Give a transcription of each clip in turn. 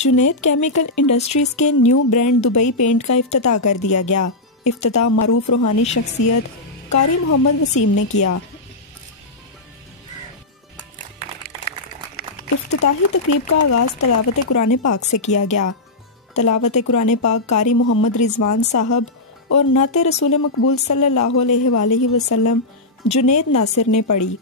Junaid chemical industries के new brand Dubai paint का इफ्तिताह कर दिया गया। इफ्तिताह मारूफ रूहानी शख्सियत कारी मोहम्मद वसीम ने किया। इफ्तिताही तकरीब का आगाज़ तलावत कुरान पाक से किया गया। तलावत कुरान पाक कारी मोहम्मद रिजवान साहब और नाते रसूल मकबूल सल्लल्लाहु अलैहि वसल्लम जुनैद नासिर ने पढ़ी।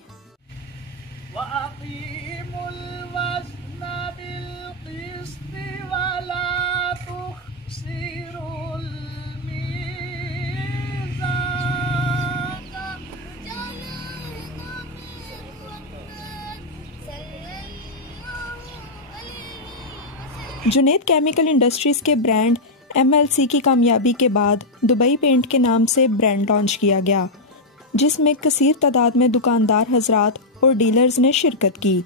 जुनैद केमिकल इंडस्ट्रीज के ब्रांड MLC की कामयाबी के बाद दुबई पेंट के नाम से ब्रांड लॉन्च किया गया, जिसमें कसीर तादाद में दुकानदार हजरात और डीलर्स ने शिरकत की।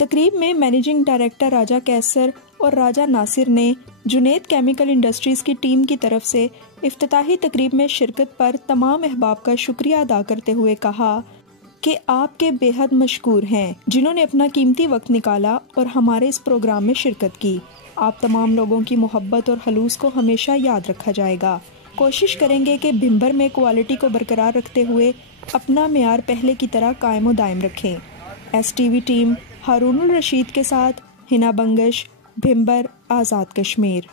तकरीब में मैनेजिंग डायरेक्टर राजा कैसर और राजा नासिर ने जुनैद केमिकल इंडस्ट्रीज की टीम की तरफ से इफ्तिताही तकरीब में शिरकत पर तमाम अहबाब का शुक्रिया अदा करते हुए कहा कि आपके बेहद मशकूर हैं, जिन्होंने अपना कीमती वक्त निकाला और हमारे इस प्रोग्राम में शिरकत की। आप तमाम लोगों की मोहब्बत और खलूस को हमेशा याद रखा जाएगा। कोशिश करेंगे कि भिंबर में क्वालिटी को बरकरार रखते हुए अपना मेयार पहले की तरह कायम और दायम रखें। STV टीम हारूनुल रशीद के साथ हिना बंगश, भिंबर, आज़ाद कश्मीर।